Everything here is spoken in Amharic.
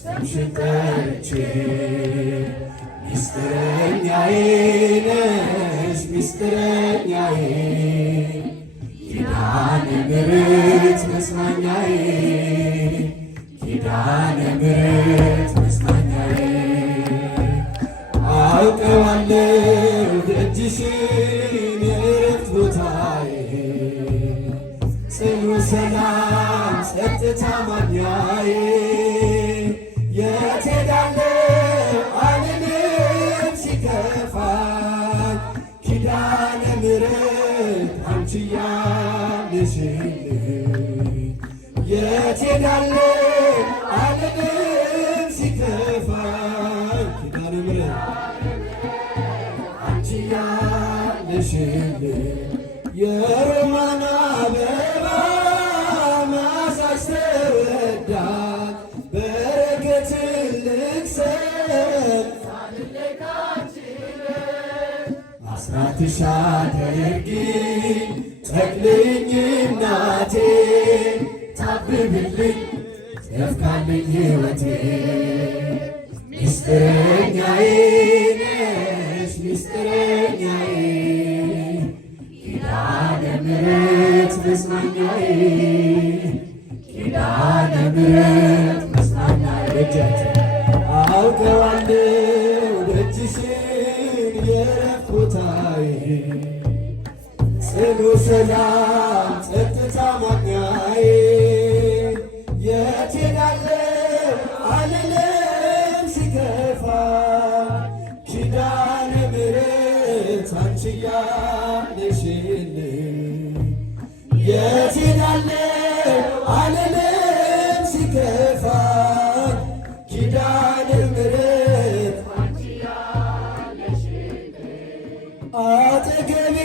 ስምሽን ጠርቼ ሚስጥረኛዬ ነሽ ሚስጥረኛዬ ኪዳነ ምሕረት መጽናኛዬ ኪዳነ ምሕረት መጽናኛዬ አውቀዋለሁ ደጅሽን የዕረፍት ቦታዬ ጽኑ ሰላም ጸጥታ ማግኛዬ የት ሄዳለሁ አልልም ሲከፋኝ ኪዳነ ምሕረት አንቺ ያለሽልኝ የት ሄዳለሁ አልልም ሲከፋኝ ኪዳነ ምሕረት አንቺ ያለሽልኝ የሮማን አበባ መዓዛሽ ተወዳጅ በረከት ልክሰል አስራትሽ አድርጊ ጠቅልኝ እናቴ ታብብልኝ ተፍካልኝ ሕይወቴ ሚስጥረኛዬ ነሽ ሚስጥረኛዬ ኪዳነ ምሕረት መጽናኛዬ ኪዳነ ምሕረት መጽናኛዬ ደጃችን አውቀዋለሁ ደጅሽን የዕረፍት ቦታዬ ጽኑ ሰላም ጸጥታ ማግኛዬ የት ሄዳለሁ አልልም ሲከፋኝ ኪዳነ ምሕረት አንቺ ያለሽልኝ የት ሄዳለሁ አልልም ሲከፋኝ ኪዳነ ምሕረት አንቺ ያለሽልኝ አጠገቤ